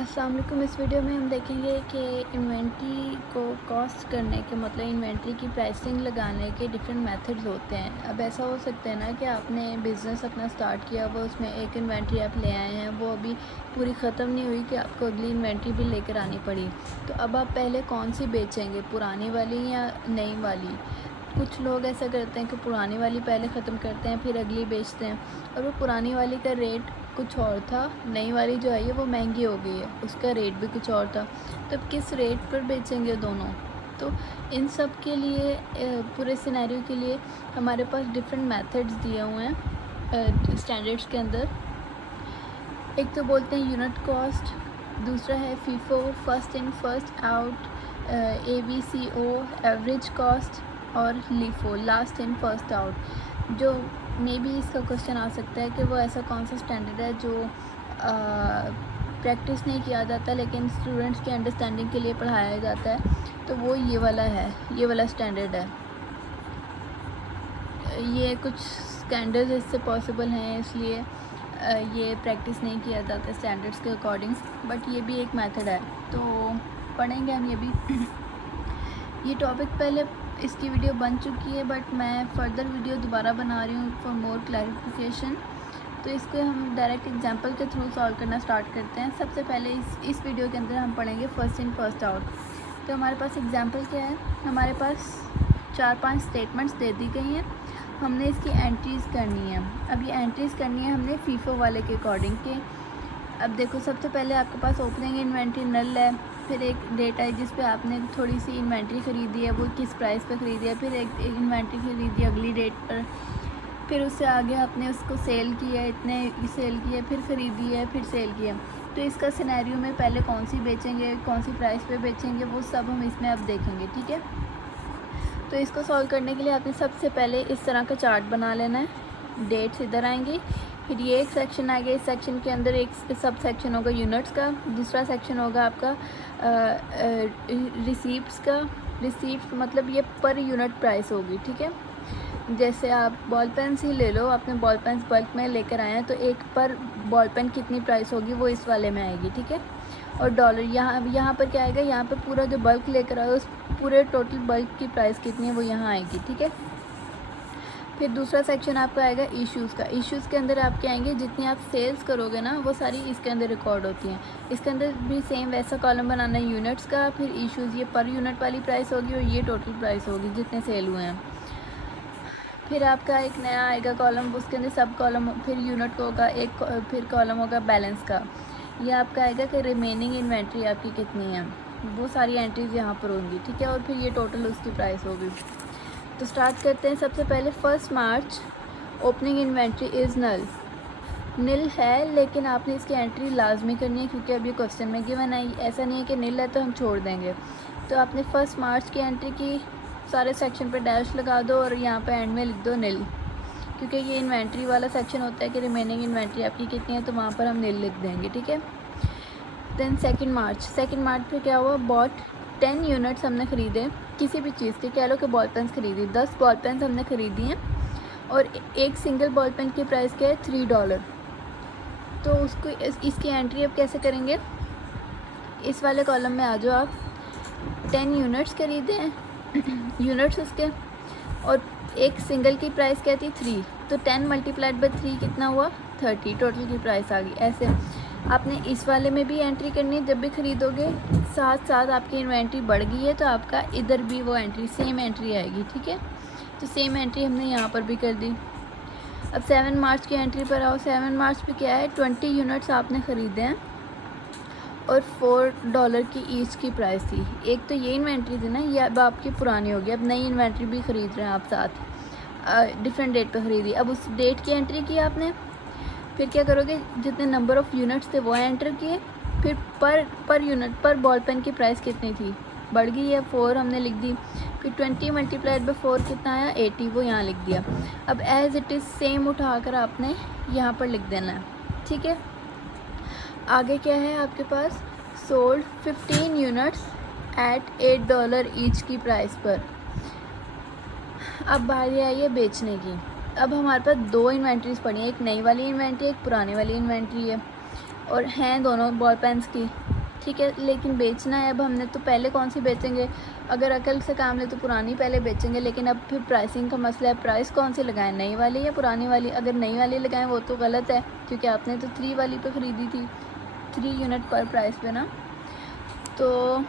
अस्सलाम वालेकुम। इस वीडियो में हम देखेंगे कि इन्वेंट्री को कॉस्ट करने के मतलब इन्वेंट्री की प्राइसिंग लगाने के डिफरेंट मेथड्स होते हैं। अब ऐसा हो सकता है ना कि आपने बिज़नेस अपना स्टार्ट किया, वो उसमें एक इन्वेंट्री आप ले आए हैं, वो अभी पूरी ख़त्म नहीं हुई कि आपको अगली इन्वेंट्री भी लेकर आनी पड़ी। तो अब आप पहले कौन सी बेचेंगे, पुरानी वाली या नई वाली? कुछ लोग ऐसा करते हैं कि पुरानी वाली पहले ख़त्म करते हैं फिर अगली बेचते हैं, और वो पुरानी वाली का रेट कुछ और था, नई वाली जो आई है वो महंगी हो गई है, उसका रेट भी कुछ और था। तो अब किस रेट पर बेचेंगे दोनों? तो इन सब के लिए पूरे सिनेरियो के लिए हमारे पास डिफरेंट मेथड्स दिए हुए हैं स्टैंडर्ड्स के अंदर। एक तो बोलते हैं यूनिट कॉस्ट, दूसरा है FIFO, first in first out, ABCO, average cost, और LIFO, last in first out. जो मे बी इसका क्वेश्चन आ सकता है कि वो ऐसा कौन सा स्टैंडर्ड है जो प्रैक्टिस नहीं किया जाता लेकिन स्टूडेंट्स की अंडरस्टैंडिंग के लिए पढ़ाया जाता है, तो वो ये वाला है, ये वाला स्टैंडर्ड है। ये कुछ स्टैंडर्ड्स इससे पॉसिबल हैं, इसलिए ये प्रैक्टिस नहीं किया जाता स्टैंडर्ड्स के अकॉर्डिंग, बट ये भी एक मेथड है, तो पढ़ेंगे हम ये भी। ये टॉपिक पहले इसकी वीडियो बन चुकी है, बट मैं फ़र्दर वीडियो दोबारा बना रही हूँ फॉर मोर क्लैरिफिकेशन। तो इसको हम डायरेक्ट एग्जांपल के थ्रू सॉल्व करना स्टार्ट करते हैं। सबसे पहले इस वीडियो के अंदर हम पढ़ेंगे फर्स्ट इन फर्स्ट आउट। तो हमारे पास एग्जांपल क्या है, हमारे पास 4-5 स्टेटमेंट्स दे दी गई हैं, हमने इसकी एंट्रीज़ करनी है। अब ये एंट्रीज़ करनी है हमने फीफो वाले के अकॉर्डिंग के। अब देखो, सबसे पहले आपके पास ओपनिंग इन्वेंट्री नल है, फिर एक डेट आई जिस पे आपने थोड़ी सी इन्वेंट्री ख़रीदी है, वो किस प्राइस पे ख़रीदी है, फिर एक इन्वेंट्री ख़रीदी अगली डेट पर, फिर उससे आगे आपने उसको सेल किया, इतने सेल किया, फिर ख़रीदी है, फिर सेल किया। तो इसका सिनेरियो में पहले कौन सी बेचेंगे, कौन सी प्राइस पे बेचेंगे, वो सब हम इसमें अब देखेंगे, ठीक है। तो इसको सॉल्व करने के लिए आपने सबसे पहले इस तरह का चार्ट बना लेना है। डेट्स इधर आएंगी, फिर ये एक सेक्शन आएगा, इस सेक्शन के अंदर एक सब सेक्शन होगा यूनिट्स का, दूसरा सेक्शन होगा आपका रिसीप्ट्स का। रिसीप्ट मतलब ये पर यूनिट प्राइस होगी, ठीक है। जैसे आप बॉल पेन्स ही ले लो, आपने बॉल पेन्स बल्क में लेकर आए हैं, तो एक पर बॉल पेन कितनी प्राइस होगी वो इस वाले में आएगी, ठीक है। और डॉलर यहाँ पर क्या आएगा, यहाँ पर पूरा जो बल्क लेकर आए उस पूरे टोटल बल्क की प्राइस कितनी है वो यहाँ आएगी, ठीक है। फिर दूसरा सेक्शन आपका आएगा इश्यूज़ का। इश्यूज़ के अंदर आपके आएंगे जितनी आप सेल्स करोगे ना वो सारी इसके अंदर रिकॉर्ड होती हैं। इसके अंदर भी सेम वैसा कॉलम बनाना है यूनिट्स का, फिर इश्यूज़ ये पर यूनिट वाली प्राइस होगी और ये टोटल प्राइस होगी जितने सेल हुए हैं। फिर आपका एक नया आएगा कॉलम, उसके अंदर सब कॉलम, फिर यूनिट का होगा एक, फिर कॉलम होगा बैलेंस का। ये आपका आएगा कि रिमेनिंग इन्वेंट्री आपकी कितनी है, वो सारी एंट्रीज़ यहाँ पर होंगी, ठीक है। और फिर ये टोटल उसकी प्राइस होगी। तो स्टार्ट करते हैं। सबसे पहले 1 मार्च ओपनिंग इन्वेंट्री इज़ नल। नील है लेकिन आपने इसकी एंट्री लाजमी करनी है क्योंकि अभी क्वेश्चन में गिवन है, ऐसा नहीं है कि नील है तो हम छोड़ देंगे। तो आपने 1 मार्च की एंट्री की, सारे सेक्शन पे डैश लगा दो और यहाँ पे एंड में लिख दो नील, क्योंकि ये इन्वेंट्री वाला सेक्शन होता है कि रिमेनिंग इन्वेंट्री आपकी कितनी है, तो वहाँ पर हम नील लिख देंगे, ठीक है। देन 2 मार्च पे क्या हुआ, बॉट 10 यूनिट्स हमने ख़रीदे किसी भी चीज़ के, कह लो कि बॉल पेन्स ख़रीदी, 10 बॉल पेन्स हमने ख़रीदी हैं और एक सिंगल बॉल पेन की प्राइस क्या है, $3। तो उसको इसकी एंट्री अब कैसे करेंगे, इस वाले कॉलम में आ जाओ आप। 10 यूनिट्स खरीदे हैं यूनिट्स उसके, और एक सिंगल की प्राइस क्या थी, 3, तो 10 मल्टीप्लाइड बाई 3 कितना हुआ, 30, टोटल की प्राइस आ गई। ऐसे आपने इस वाले में भी एंट्री करनी है, जब भी ख़रीदोगे साथ साथ आपकी इन्वेंट्री बढ़ गई है तो आपका इधर भी वो एंट्री सेम एंट्री आएगी, ठीक है। तो सेम एंट्री हमने यहाँ पर भी कर दी। अब 7 मार्च की एंट्री पर आओ। 7 मार्च पे क्या है, 20 यूनिट्स आपने ख़रीदे हैं और $4 की ईच की प्राइस थी। एक तो ये इन्वेंट्री थी ना, ये अब आपकी पुरानी होगी, अब नई इन्वेंट्री भी ख़रीद रहे हैं आप साथ, डिफरेंट डेट पे ख़रीदी। अब उस डेट की एंट्री की आपने, फिर क्या करोगे, जितने नंबर ऑफ़ यूनिट्स थे वो एंटर किए, फिर पर यूनिट पर बॉल पेन की प्राइस कितनी थी, बढ़ गई है, 4 हमने लिख दी। फिर 20 मल्टीप्लाइड बाई 4 कितना आया, 80, वो यहाँ लिख दिया। अब एज़ इट इज़ सेम उठाकर आपने यहाँ पर लिख देना है, ठीक है। आगे क्या है आपके पास, सोल्ड 15 यूनिट्स एट $8 ईच की प्राइस पर। अब बारी आई है बेचने की। अब हमारे पास 2 इन्वेंट्रीज़ पड़ी हैं, एक नई वाली इन्वेंट्री, एक पुरानी वाली इन्वेंट्री है। और हैं दोनों बॉल पेन्स की, ठीक है। लेकिन बेचना है अब हमने, तो पहले कौन सी बेचेंगे? अगर अकल से काम ले तो पुरानी पहले बेचेंगे, लेकिन अब फिर प्राइसिंग का मसला है, प्राइस कौन सी लगाएं, नई वाली या पुरानी वाली? अगर नई वाली लगाएं वो तो गलत है, क्योंकि आपने तो 3 वाली पे ख़रीदी थी, 3 यूनिट पर प्राइस पे ना। तो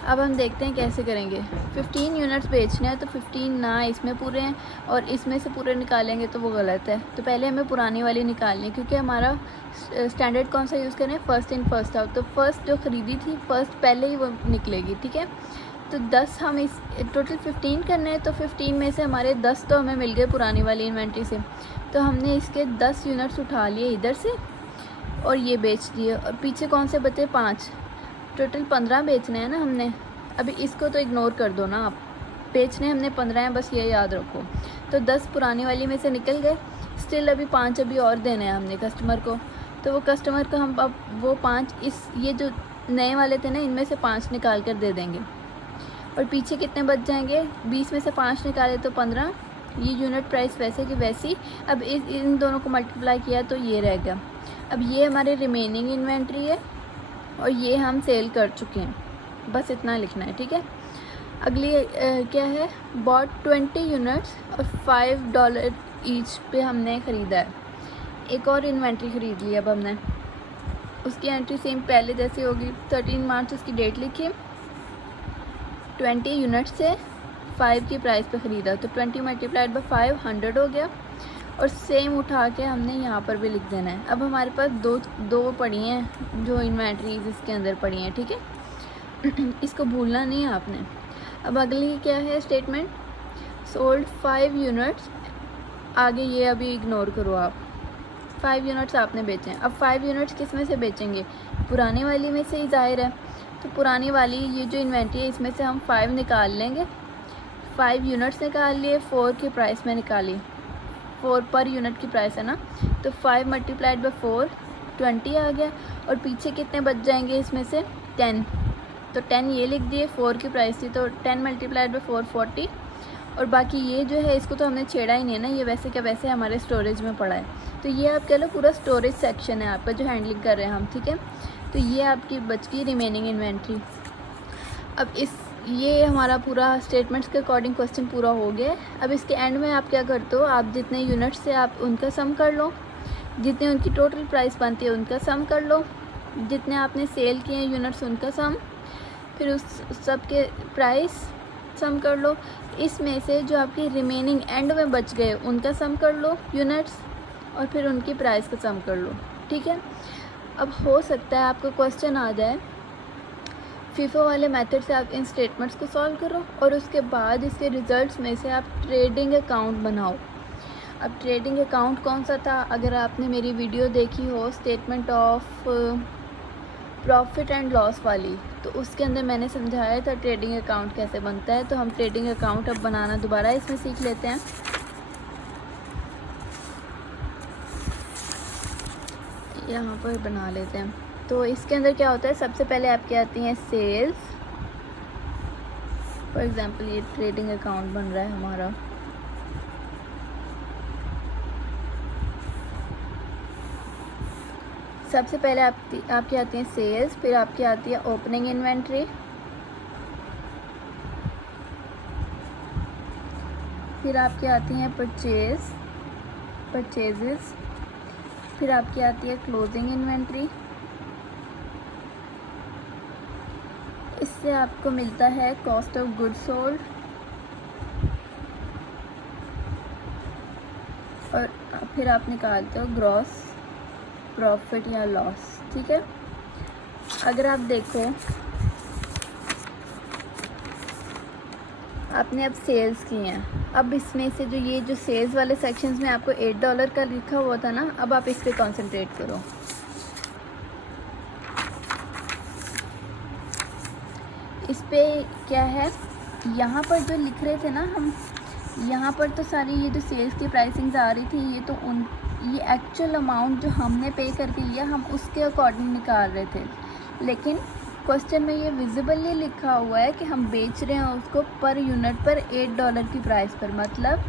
अब हम देखते हैं कैसे करेंगे। 15 यूनिट्स बेचने हैं तो 15 ना इसमें पूरे हैं और इसमें से पूरे निकालेंगे तो वो गलत है। तो पहले हमें पुरानी वाली निकालनी है, क्योंकि हमारा स्टैंडर्ड कौन सा यूज़ करें, फर्स्ट इन फर्स्ट आउट। तो फर्स्ट जो ख़रीदी थी फर्स्ट पहले ही वो निकलेगी, ठीक है। तो 10 हम इस टोटल 15 करने हैं, तो 15 में से हमारे 10 तो हमें मिल गए पुरानी वाली इन्वेंट्री से। तो हमने इसके 10 यूनिट्स उठा लिए इधर से और ये बेच दिए, और पीछे कौन से बचे, 5। टोटल 15 बेचने हैं ना हमने। अभी इसको तो इग्नोर कर दो ना आप, बेचने हमने 15 हैं, बस ये याद रखो। तो 10 पुरानी वाली में से निकल गए, स्टिल अभी 5 अभी और देने हैं हमने कस्टमर को। तो वो कस्टमर को हम अब वो 5 ये जो नए वाले थे ना, इनमें से 5 निकाल कर दे देंगे। और पीछे कितने बच जाएंगे, 20 में से 5 निकाले तो 15। ये यूनिट प्राइस वैसे की वैसी। अब इन दोनों को मल्टीप्लाई किया तो ये रह गया। अब ये हमारे रिमेनिंग इन्वेंट्री है और ये हम सेल कर चुके हैं, बस इतना लिखना है, ठीक है। अगली क्या है, बॉट 20 यूनिट्स और $5 ईच पे हमने ख़रीदा है। एक और इन्वेंट्री ख़रीद ली अब हमने, उसकी एंट्री सेम पहले जैसी होगी। 13 मार्च उसकी डेट लिखी, 20 यूनिट से 5 की प्राइस पे ख़रीदा, तो 20 मल्टीप्लाइड बाई 5 100 हो गया। और सेम उठा के हमने यहाँ पर भी लिख देना है। अब हमारे पास दो पड़ी हैं जो इन्वेंट्रीज इसके अंदर पड़ी हैं, ठीक है। इसको भूलना नहीं है आपने। अब अगली क्या है स्टेटमेंट, सोल्ड 5 यूनिट्स। आगे ये अभी इग्नोर करो आप, 5 यूनिट्स आपने बेचे हैं। अब 5 यूनिट्स किस में से बेचेंगे, पुरानी वाली में से ही ज़ाहिर है। तो पुरानी वाली ये जो इन्वेंट्री है इसमें से हम 5 निकाल लेंगे। 5 यूनिट्स निकाल लिए, 4 की प्राइस में निकाली, 4 पर यूनिट की प्राइस है ना। तो 5 मल्टीप्लाइड बाई 4 20 आ गया। और पीछे कितने बच जाएंगे इसमें से, 10। तो 10 ये लिख दिए, 4 की प्राइस थी, तो 10 मल्टीप्लाइड बाई 4 40। और बाकी ये जो है इसको तो हमने छेड़ा ही नहीं है ना, ये वैसे क्या वैसे हमारे स्टोरेज में पड़ा है। तो ये आप कह लो पूरा स्टोरेज सेक्शन है आपका जो हैंडलिंग कर रहे हैं हम, ठीक है। तो ये आपकी बच गई रिमेनिंग इन्वेंट्री। अब ये हमारा पूरा स्टेटमेंट्स के अकॉर्डिंग क्वेश्चन पूरा हो गया। अब इसके एंड में आप क्या करते हो, आप जितने यूनिट्स से आप उनका सम कर लो, जितने उनकी टोटल प्राइस बनती है उनका सम कर लो, जितने आपने सेल किए हैं यूनिट्स उनका सम, फिर उस सब के प्राइस सम कर लो। इसमें से जो आपकी रिमेनिंग एंड में बच गए उनका सम कर लो यूनिट्स, और फिर उनकी प्राइस का सम कर लो, ठीक है। अब हो सकता है आपको क्वेश्चन आ जाए, फीफो वाले मेथड से आप इन स्टेटमेंट्स को सॉल्व करो और उसके बाद इसके रिजल्ट्स में से आप ट्रेडिंग अकाउंट बनाओ। अब ट्रेडिंग अकाउंट कौन सा था, अगर आपने मेरी वीडियो देखी हो statement of profit and loss वाली, तो उसके अंदर मैंने समझाया था ट्रेडिंग अकाउंट कैसे बनता है। तो हम ट्रेडिंग अकाउंट अब बनाना दोबारा इसमें सीख लेते हैं। यहाँ पर बना लेते हैं। तो इसके अंदर क्या होता है, सबसे पहले आपकी आती हैं सेल्स। फॉर एग्जांपल ये ट्रेडिंग अकाउंट बन रहा है हमारा। सबसे पहले आपकी आती हैं सेल्स, फिर आपकी आती है ओपनिंग इन्वेंट्री, फिर आपकी आती हैं परचेजेस, फिर आपकी आती है क्लोजिंग इन्वेंट्री। इससे आपको मिलता है कॉस्ट ऑफ गुड्स सोल्ड, और फिर आप निकालते हो ग्रॉस प्रॉफिट या लॉस, ठीक है। अगर आप देखो आपने अब सेल्स की हैं, अब इसमें से जो सेल्स वाले सेक्शंस में आपको $8 का लिखा हुआ था ना, अब आप इस पर कॉन्सेंट्रेट करो। इस पे क्या है, यहाँ पर जो लिख रहे थे ना हम, यहाँ पर तो सारी ये जो सेल्स की प्राइसिंग्स आ रही थी, ये एक्चुअल अमाउंट जो हमने पे करके लिया हम उसके अकॉर्डिंग निकाल रहे थे। लेकिन क्वेश्चन में ये विजिबली लिखा हुआ है कि हम बेच रहे हैं उसको पर यूनिट पर $8 की प्राइस पर। मतलब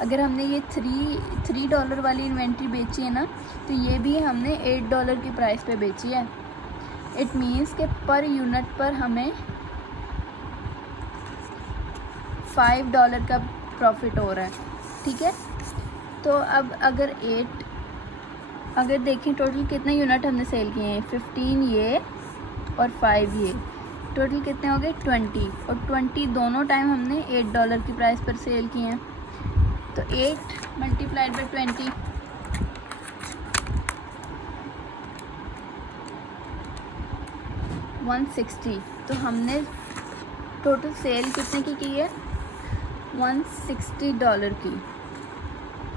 अगर हमने ये $3 वाली इन्वेंट्री बेची है ना, तो ये भी हमने $8 की प्राइस पे बेची है। इट मीन्स कि पर यूनिट पर हमें $5 का प्रॉफिट हो रहा है, ठीक है। तो अब अगर देखें टोटल कितने यूनिट हमने सेल किए हैं, 15 ये और 5 ये, टोटल कितने हो गए 20, और 20 दोनों टाइम हमने $8 की प्राइस पर सेल किए हैं। तो 8 मल्टीप्लाइड बाई 20, 160। तो हमने टोटल सेल कितने की है, $160 की,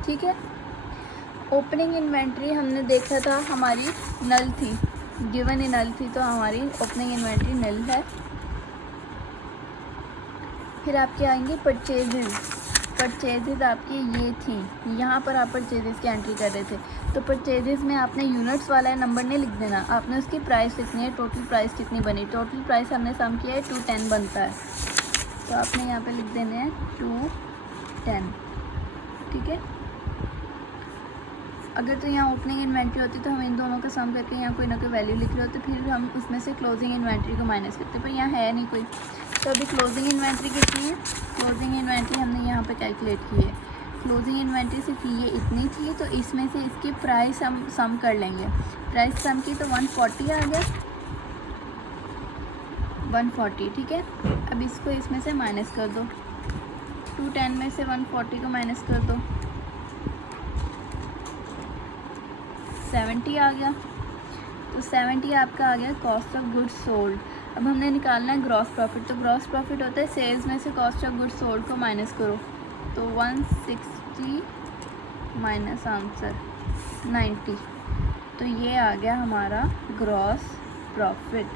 ठीक है। ओपनिंग इन्वेंट्री हमने देखा था हमारी नल थी, गिवन ही नल थी, तो हमारी ओपनिंग इन्वेंट्री नल है। फिर आपके आएंगे परचेजेज आपकी ये थी, यहाँ पर आप परचेजेज की एंट्री कर रहे थे। तो परचेजेज में आपने यूनिट्स वाला नंबर नहीं लिख देना, आपने उसकी प्राइस लिखनी है, टोटल प्राइस कितनी बनी। टोटल प्राइस हमने सम किया है 210 बनता है, तो आपने यहाँ पे लिख देने हैं 210, ठीक है। अगर तो यहाँ ओपनिंग इन्वेंट्री होती तो हम इन दोनों का सम करके यहाँ कोई ना कोई वैल्यू लिख रहे होते, फिर हम उसमें से क्लोजिंग इन्वेंट्री को माइनस करते, पर यहाँ है नहीं कोई। तो अभी क्लोजिंग इन्वेंट्री कितनी है, क्लोजिंग इन्वेंट्री हमने यहाँ पे कैलकुलेट की है। क्लोजिंग इन्वेंट्री सिर्फ ये इतनी थी, तो इसमें से इसकी प्राइस हम सम कर लेंगे। प्राइस सम की तो 140 आ गया, 140, ठीक है। अब इसको इसमें से माइनस कर दो, 210 में से 140 को माइनस कर दो, 70 आ गया। तो 70 आपका आ गया कॉस्ट ऑफ गुड्स सोल्ड। अब हमने निकालना है ग्रॉस प्रॉफिट। तो ग्रॉस प्रॉफिट होता है सेल्स में से कॉस्ट ऑफ गुड्स सोल्ड को माइनस करो, तो 160 माइनस आंसर 90, तो ये आ गया हमारा ग्रॉस प्रॉफिट।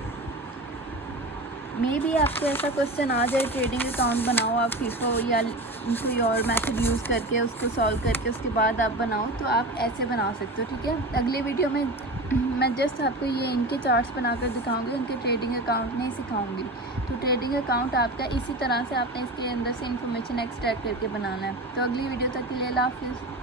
मे भी आपको ऐसा क्वेश्चन आ जाए, ट्रेडिंग अकाउंट बनाओ आप फीफो या कोई और मेथड यूज़ करके उसको सॉल्व करके उसके बाद आप बनाओ, तो आप ऐसे बना सकते हो, ठीक है। अगले वीडियो में मैं जस्ट आपको ये इनके चार्ट्स बनाकर दिखाऊंगी, उनके ट्रेडिंग अकाउंट नहीं सिखाऊंगी। तो ट्रेडिंग अकाउंट आपका इसी तरह से आपने इसके अंदर से इंफॉर्मेशन एक्सट्रैक्ट करके बनाना है। तो अगली वीडियो तक के लिए अल्लाह हाफिज़।